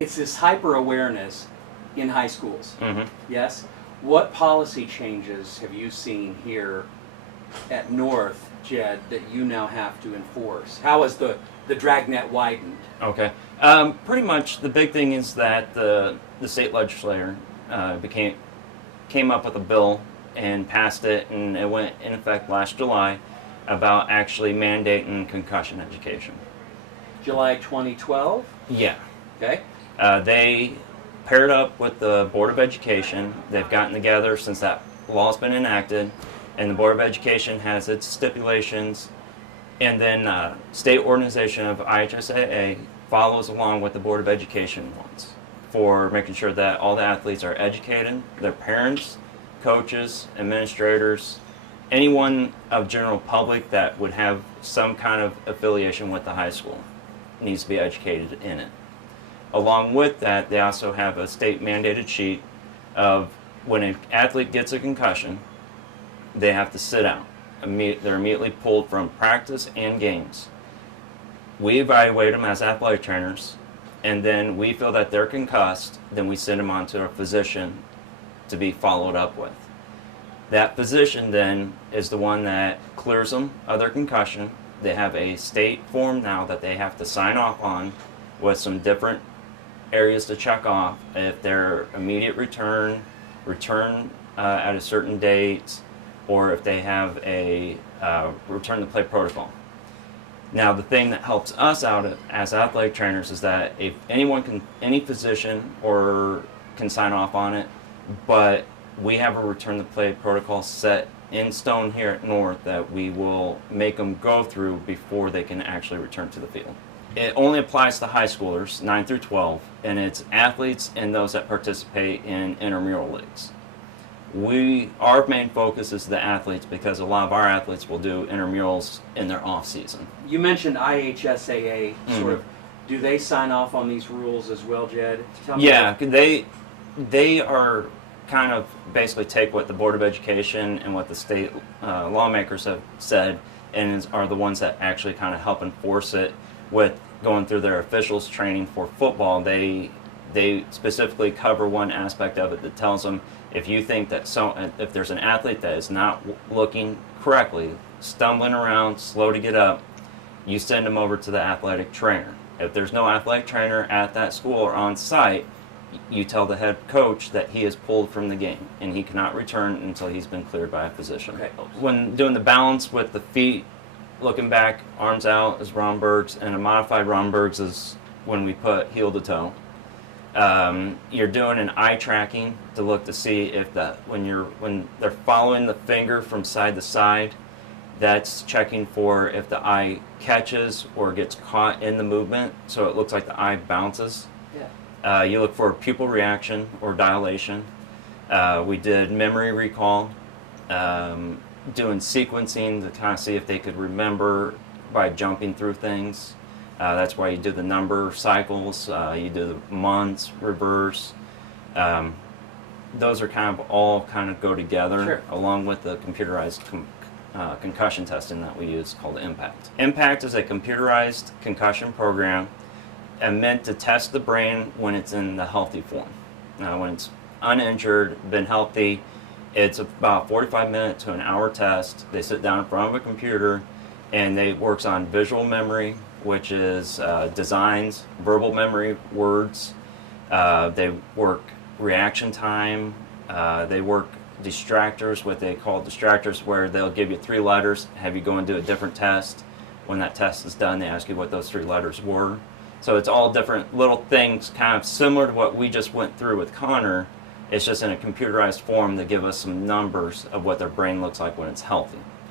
It's this hyper-awareness in high schools, Mm-hmm. yes? What policy changes have you seen here at North, Jed, that you now have to enforce? How has the dragnet widened? Okay. Pretty much the big thing is that the state legislature came up with a bill and passed it, and it went in effect last July about actually mandating concussion education. July 2012? Yeah. Okay. They paired up with the Board of Education. They've gotten together since that law's been enacted, and the Board of Education has its stipulations, and then state organization of IHSAA follows along with the Board of Education wants for making sure that all the athletes are educated, their parents, coaches, administrators, anyone of general public that would have some kind of affiliation with the high school needs to be educated in it. Along with that, they also have a state mandated sheet of when an athlete gets a concussion, they have to sit out. They're immediately pulled from practice and games. We evaluate them as athletic trainers, and then we feel that they're concussed, then we send them on to a physician to be followed up with. That physician then is the one that clears them of their concussion. They have a state form now that they have to sign off on with some different areas to check off if their immediate return at a certain date, or if they have a return to play protocol. Now, the thing that helps us out as athletic trainers is that if any physician can sign off on it, but we have a return to play protocol set in stone here at North that we will make them go through before they can actually return to the field. It only applies to high schoolers, 9 through 12, and it's athletes and those that participate in intramural leagues. Our main focus is the athletes because a lot of our athletes will do intramurals in their off season. You mentioned IHSAA, Mm-hmm. Do they sign off on these rules as well, Jed? Tell me Yeah, they are kind of basically take what the Board of Education and what the state lawmakers have said and are the ones that actually kind of help enforce it with going through their officials training for football. They specifically cover one aspect of it that tells them if you think that if there's an athlete that is not looking correctly, stumbling around, slow to get up, you send them over to the athletic trainer. If there's no athletic trainer at that school or on site, you tell the head coach that he is pulled from the game and he cannot return until he's been cleared by a physician. Okay. When doing the balance with the feet, looking back, arms out is Romberg's, and a modified Romberg's is when we put heel to toe. You're doing an eye tracking to look to see if when they're following the finger from side to side, that's checking for if the eye catches or gets caught in the movement, so it looks like the eye bounces. Yeah. You look for pupil reaction or dilation. We did memory recall, doing sequencing to kind of see if they could remember by jumping through things. That's why you do the number cycles, you do the months, reverse. Those are all go together, Sure. along with the computerized concussion testing that we use called IMPACT. IMPACT is a computerized concussion program and meant to test the brain when it's in the healthy form. When it's uninjured, been healthy, it's about 45 minute to an hour test. They sit down in front of a computer and they works on visual memory, which is designs, verbal memory, words. They work reaction time. They work distractors, what they call distractors, where they'll give you 3 letters, have you go and do a different test. When that test is done, they ask you what those 3 letters were. So it's all different little things, kind of similar to what we just went through with Connor. It's just in a computerized form to give us some numbers of what their brain looks like when it's healthy.